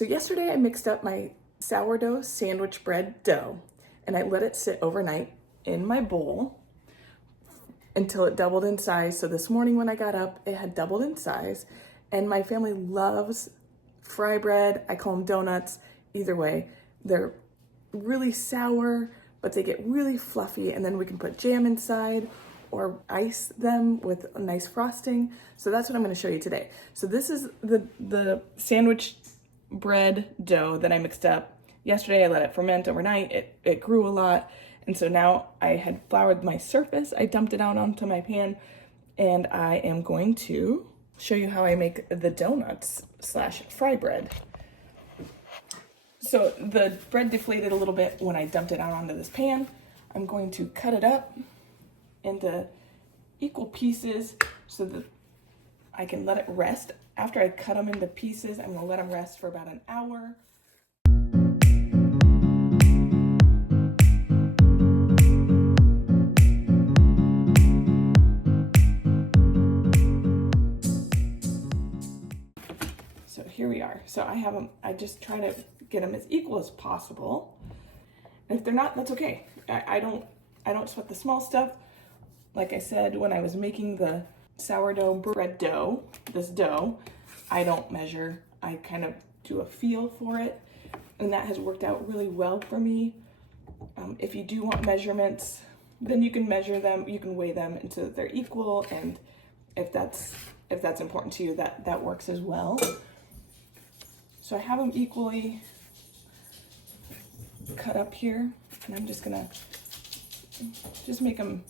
So yesterday I mixed up my sourdough sandwich bread dough and I let it sit overnight in my bowl until it doubled in size. So this morning when I got up, it had doubled in size, and my family loves fry bread. I call them doughnuts. Either way, they're really sour, but they get really fluffy, and then we can put jam inside or ice them with a nice frosting. So that's what I'm going to show you today. So this is the sandwich bread dough that I mixed up. Yesterday I let it ferment overnight. It grew a lot. And so now I had floured my surface. I dumped it out onto my pan, and I am going to show you how I make the doughnuts / fry bread. So the bread deflated a little bit when I dumped it out onto this pan. I'm going to cut it up into equal pieces so that I can let it rest. After I cut them into pieces, I'm gonna let them rest for about an hour. So here we are. So I have them, I just try to get them as equal as possible. And if they're not, that's okay. I don't sweat the small stuff. Like I said, when I was making the sourdough bread dough, this dough, I don't measure. I kind of do a feel for it, and that has worked out really well for me. If you do want measurements, then you can measure them, you can weigh them until they're equal, and if that's important to you, that works as well. So I have them equally cut up here, and I'm just gonna make them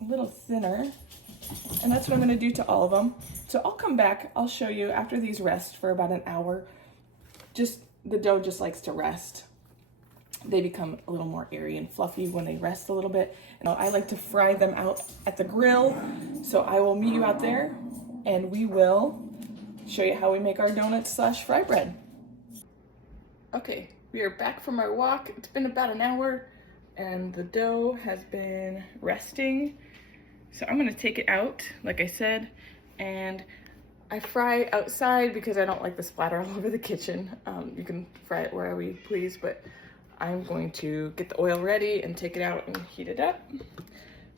a little thinner, and that's what I'm gonna do to all of them. So I'll come back, I'll show you after these rest for about an hour. The dough just likes to rest. They become a little more airy and fluffy when they rest a little bit. And I like to fry them out at the grill. So I will meet you out there, and we will show you how we make our donuts / fry bread. Okay, we are back from our walk. It's been about an hour, and the dough has been resting. So I'm gonna take it out, like I said, and I fry outside because I don't like the splatter all over the kitchen. You can fry it wherever you please, but I'm going to get the oil ready and take it out and heat it up.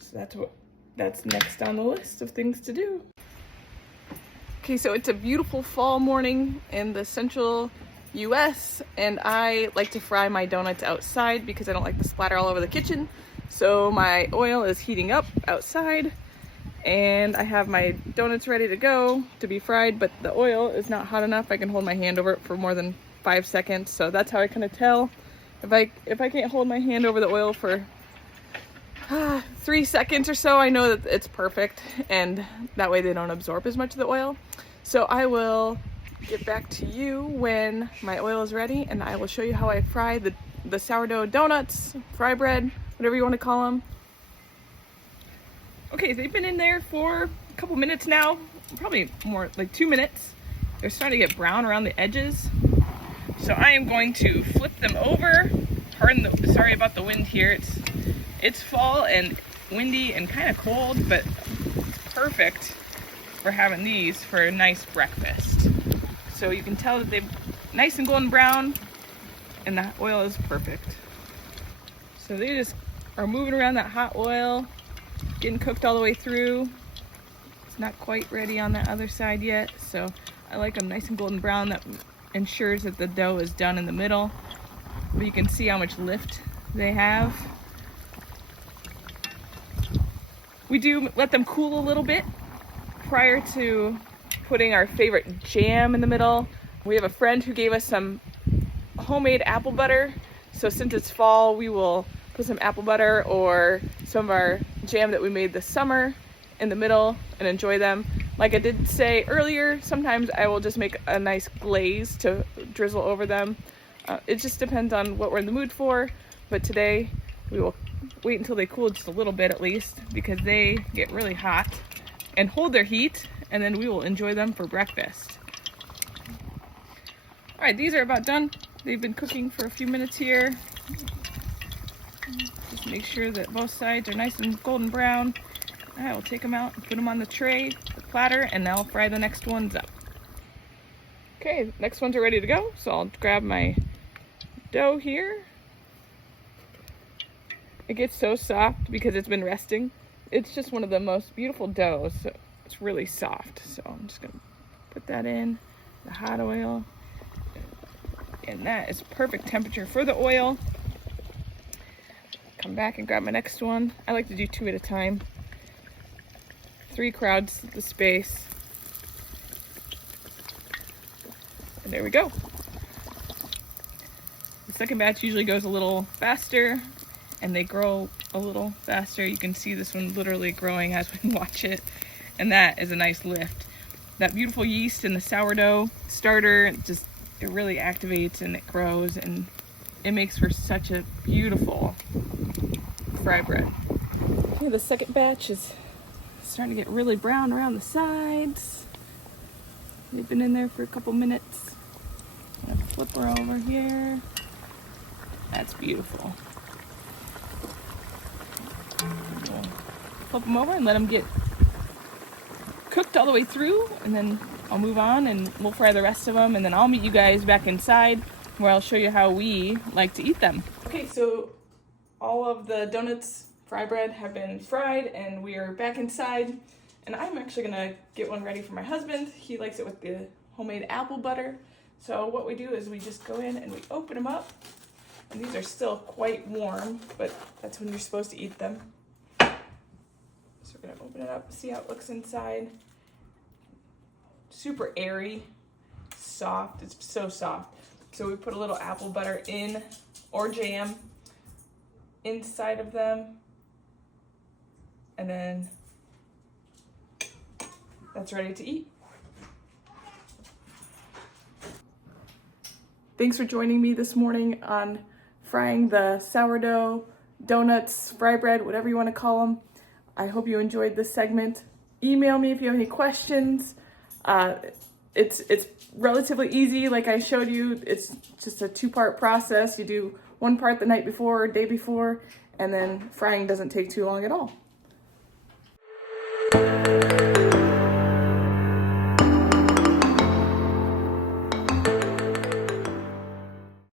So that's next on the list of things to do. Okay, so it's a beautiful fall morning in the central US, and I like to fry my donuts outside because I don't like the splatter all over the kitchen. So my oil is heating up outside, and I have my donuts ready to go to be fried, but the oil is not hot enough. I can hold my hand over it for more than 5 seconds, so that's how I kind of tell. If I can't hold my hand over the oil for 3 seconds or so, I know that it's perfect, and that way they don't absorb as much of the oil. So I will get back to you when my oil is ready, and I will show you how I fry the sourdough donuts, fry bread, whatever you want to call them. Okay, they've been in there for a couple minutes now, probably more like 2 minutes. They're starting to get brown around the edges. So I am going to flip them over. Sorry about the wind here. It's fall and windy and kind of cold, but it's perfect for having these for a nice breakfast. So you can tell that they're nice and golden brown, and the oil is perfect. So they just are moving around that hot oil, getting cooked all the way through. It's not quite ready on the other side yet, so I like them nice and golden brown. That ensures that the dough is done in the middle. But you can see how much lift they have. We do let them cool a little bit prior to putting our favorite jam in the middle. We have a friend who gave us some homemade apple butter. So since it's fall, we will put some apple butter or some of our jam that we made this summer in the middle and enjoy them. Like I did say earlier, sometimes I will just make a nice glaze to drizzle over them. It just depends on what we're in the mood for, but today we will wait until they cool just a little bit at least, because they get really hot, and hold their heat, and then we will enjoy them for breakfast. All right, these are about done. They've been cooking for a few minutes here. Just make sure that both sides are nice and golden brown. I will take them out and put them on the tray, the platter, and I'll fry the next ones up. Okay, next ones are ready to go. So I'll grab my dough here. It gets so soft because it's been resting. It's just one of the most beautiful doughs. So it's really soft. So I'm just gonna put that in the hot oil. And that is perfect temperature for the oil. Come back and grab my next one. I like to do 2 at a time. 3 crowds the space. And there we go. The second batch usually goes a little faster and they grow a little faster. You can see this one literally growing as we watch it. And that is a nice lift. That beautiful yeast in the sourdough starter, it really activates and it grows and it makes for such a beautiful fry bread. Okay, the second batch is starting to get really brown around the sides. They've been in there for a couple minutes. I'm gonna flip her over here. That's beautiful. We'll flip them over and let them get cooked all the way through, and then I'll move on and we'll fry the rest of them, and then I'll meet you guys back inside where I'll show you how we like to eat them. Okay, so all of the donuts, fry bread have been fried and we are back inside, and I'm actually gonna get one ready for my husband. He likes it with the homemade apple butter. So what we do is we just go in and we open them up, and these are still quite warm, but that's when you're supposed to eat them. So we're gonna open it up, see how it looks inside. Super airy, soft, it's so soft. So we put a little apple butter in, or jam, inside of them. And then that's ready to eat. Thanks for joining me this morning on frying the sourdough, donuts, fry bread, whatever you want to call them. I hope you enjoyed this segment. Email me if you have any questions. It's relatively easy, like I showed you. It's just a 2-part process. You do one part the night before or day before, and then frying doesn't take too long at all.